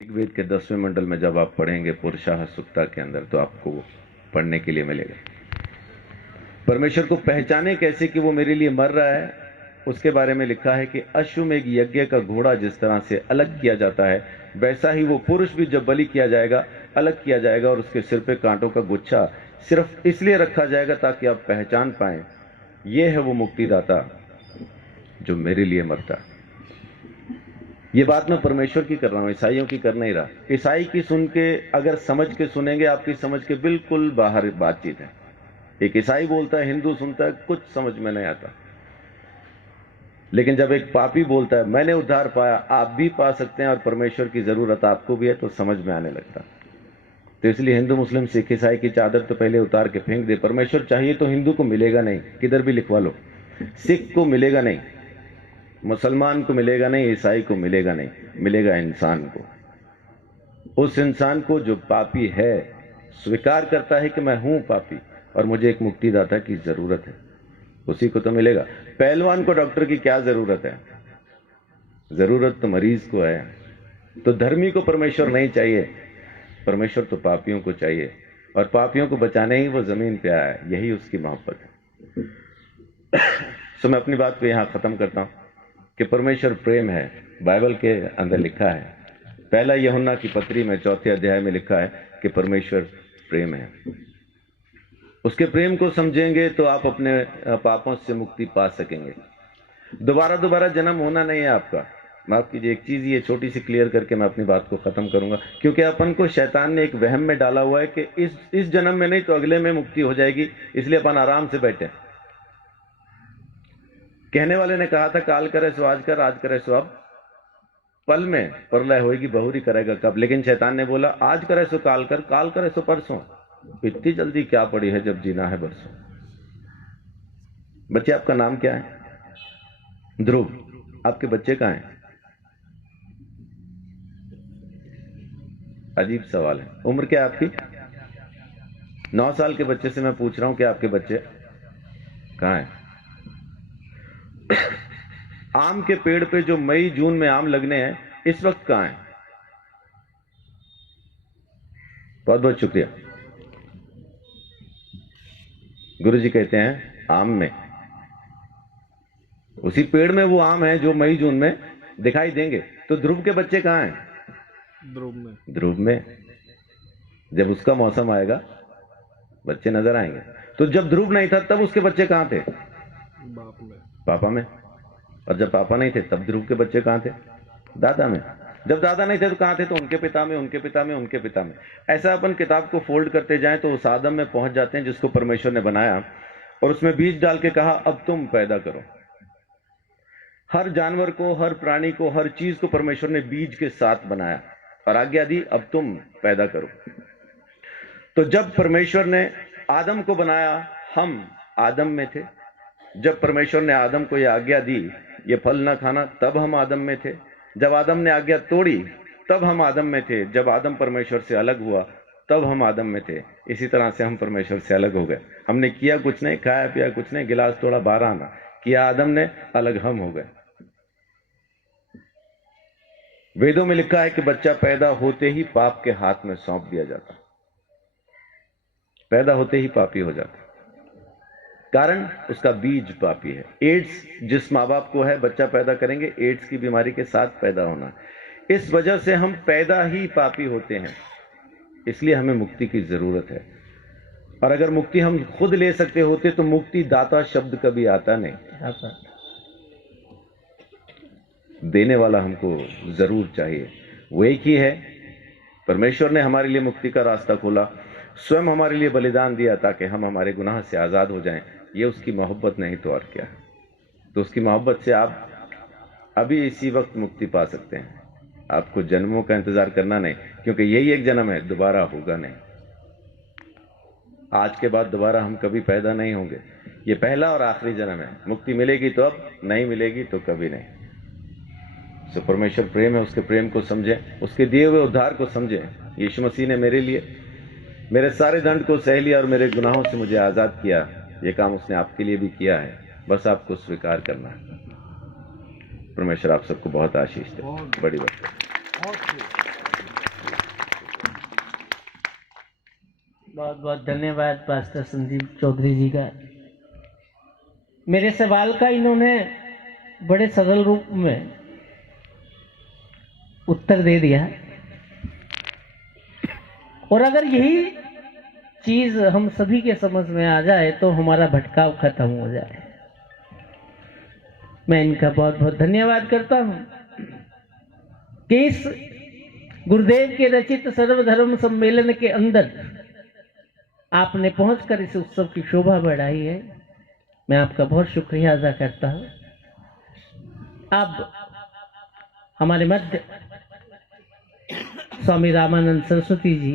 ऋग्वेद के 10वें मंडल में जब आप पढ़ेंगे पुरुषाः सुक्ता के अंदर, तो आपको पढ़ने के लिए मिलेगा। परमेश्वर को पहचाने कैसे कि वो मेरे लिए मर रहा है, उसके बारे में लिखा है कि अश्वमेध यज्ञ का घोड़ा जिस तरह से अलग किया जाता है, वैसा ही वो पुरुष भी जब बलि किया जाएगा, अलग किया जाएगा, और उसके सिर पे कांटों का गुच्छा सिर्फ इसलिए रखा जाएगा ताकि आप पहचान पाएं ये है वो मुक्तिदाता जो मेरे लिए मरता। ये बात मैं परमेश्वर की कर रहा हूं, ईसाइयों की कर नहीं रहा। ईसाई की सुन के अगर समझ के सुनेंगे, आपकी समझ के बिल्कुल बाहर बातचीत है। एक ईसाई बोलता है, हिंदू सुनता है, कुछ समझ में नहीं आता। लेकिन जब एक पापी बोलता है मैंने उद्धार पाया, आप भी पा सकते हैं और परमेश्वर की जरूरत आपको भी है, तो समझ में आने लगता। तो इसलिए हिंदू मुस्लिम सिख ईसाई की चादर तो पहले उतार के फेंक दे। परमेश्वर चाहिए तो हिंदू को मिलेगा नहीं, किधर भी लिखवा लो। सिख को मिलेगा नहीं, मुसलमान को मिलेगा नहीं, ईसाई को मिलेगा नहीं, मिलेगा इंसान को। उस इंसान को जो पापी है, स्वीकार करता है कि मैं हूं पापी और मुझे एक मुक्तिदाता की जरूरत है, उसी को तो मिलेगा। पहलवान को डॉक्टर की क्या जरूरत है? जरूरत तो मरीज को है। तो धर्मी को परमेश्वर नहीं चाहिए, परमेश्वर तो पापियों को चाहिए, और पापियों को बचाने ही वो जमीन पे आया है, यही उसकी मोहब्बत है। तो मैं अपनी बात को यहां खत्म करता हूं कि परमेश्वर प्रेम है। बाइबल के अंदर लिखा है, पहला यूहन्ना की पत्री में 4 अध्याय में लिखा है कि परमेश्वर प्रेम है। उसके प्रेम को समझेंगे तो आप अपने पापों से मुक्ति पा सकेंगे। दोबारा जन्म होना नहीं है आपका। माफ कीजिए, एक चीज ये छोटी सी क्लियर करके मैं अपनी बात को खत्म करूंगा, क्योंकि अपन को शैतान ने एक वहम में डाला हुआ है कि इस जन्म में नहीं तो अगले में मुक्ति हो जाएगी, इसलिए अपन आराम से बैठे। कहने वाले ने कहा था काल करे सो आज कर, आज करे सो अब, पल में प्रलय होगी, बहुरी करेगा कब। लेकिन शैतान ने बोला आज करे सो काल कर, काल करे सो परसों। इतनी जल्दी क्या पड़ी है जब जीना है बरसों। बच्चे, आपका नाम क्या है? ध्रुव। आपके बच्चे कहाँ हैं? अजीब सवाल है। उम्र क्या है आपकी? 9 साल के बच्चे से मैं पूछ रहा हूं कि आपके बच्चे कहाँ हैं? आम के पेड़ पे जो मई जून में आम लगने हैं, इस वक्त कहाँ हैं? बहुत बहुत शुक्रिया। गुरुजी कहते हैं आम में, उसी पेड़ में वो आम है जो मई जून में दिखाई देंगे। तो ध्रुव के बच्चे कहाँ हैं? ध्रुव में। जब उसका मौसम आएगा बच्चे नजर आएंगे। तो जब ध्रुव नहीं था तब उसके बच्चे कहाँ थे? बाप में। पापा में। और जब पापा नहीं थे तब ध्रुव के बच्चे कहाँ थे? दादा में। जब दादा नहीं थे तो कहाँ थे? तो उनके पिता में, उनके पिता में, उनके पिता में। ऐसा अपन किताब को फोल्ड करते जाएं तो उस आदम में पहुंच जाते हैं जिसको परमेश्वर ने बनाया, और उसमें बीज डाल के कहा अब तुम पैदा करो। हर जानवर को, हर प्राणी को, हर चीज को परमेश्वर ने बीज के साथ बनाया और आज्ञा दी अब तुम पैदा करो। तो जब परमेश्वर ने आदम को बनाया, हम आदम में थे। जब परमेश्वर ने आदम को यह आज्ञा दी ये फल ना खाना, तब हम आदम में थे। जब आदम ने आज्ञा तोड़ी तब हम आदम में थे। जब आदम परमेश्वर से अलग हुआ तब हम आदम में थे। इसी तरह से हम परमेश्वर से अलग हो गए। हमने किया कुछ नहीं, खाया पिया कुछ नहीं, गिलास तोड़ा 12 आना किया आदम ने, अलग हम हो गए। वेदों में लिखा है कि बच्चा पैदा होते ही पाप के हाथ में सौंप दिया जाता, पैदा होते ही पापी हो जाता, कारण उसका बीज पापी है। एड्स जिस माँ बाप को है, बच्चा पैदा करेंगे एड्स की बीमारी के साथ पैदा होना। इस वजह से हम पैदा ही पापी होते हैं, इसलिए हमें मुक्ति की जरूरत है। और अगर मुक्ति हम खुद ले सकते होते तो मुक्ति दाता शब्द कभी आता नहीं। देने वाला हमको जरूर चाहिए, वो एक ही है। परमेश्वर ने हमारे लिए मुक्ति का रास्ता खोला, स्वयं हमारे लिए बलिदान दिया ताकि हम हमारे गुनाह से आजाद हो जाएं। ये उसकी मोहब्बत नहीं तो और क्या है। तो उसकी मोहब्बत से आप अभी इसी वक्त मुक्ति पा सकते हैं। आपको जन्मों का इंतजार करना नहीं, क्योंकि यही एक जन्म है, दोबारा होगा नहीं। आज के बाद दोबारा हम कभी पैदा नहीं होंगे। ये पहला और आखिरी जन्म है। मुक्ति मिलेगी तो अब, नहीं मिलेगी तो कभी नहीं। सो परमेश्वर प्रेम है, उसके प्रेम को समझें, उसके दिए हुए उद्धार को समझें। यीशु मसीह ने मेरे लिए मेरे सारे दंड को सह लिया और मेरे गुनाहों से मुझे आजाद किया। ये काम उसने आपके लिए भी किया है, बस आपको स्वीकार करना है। परमेश्वर आप सबको बहुत आशीष दे। बड़ी बात। बहुत बहुत धन्यवाद पास्टर संदीप चौधरी जी का। मेरे सवाल का इन्होंने बड़े सरल रूप में उत्तर दे दिया, और अगर यही चीज हम सभी के समझ में आ जाए तो हमारा भटकाव खत्म हो जाए। मैं इनका बहुत बहुत धन्यवाद करता हूं कि इस गुरुदेव के रचित सर्वधर्म सम्मेलन के अंदर आपने पहुंचकर इस उत्सव की शोभा बढ़ाई है। मैं आपका बहुत शुक्रिया अदा करता हूं। अब हमारे मध्य स्वामी रामानंद सरस्वती जी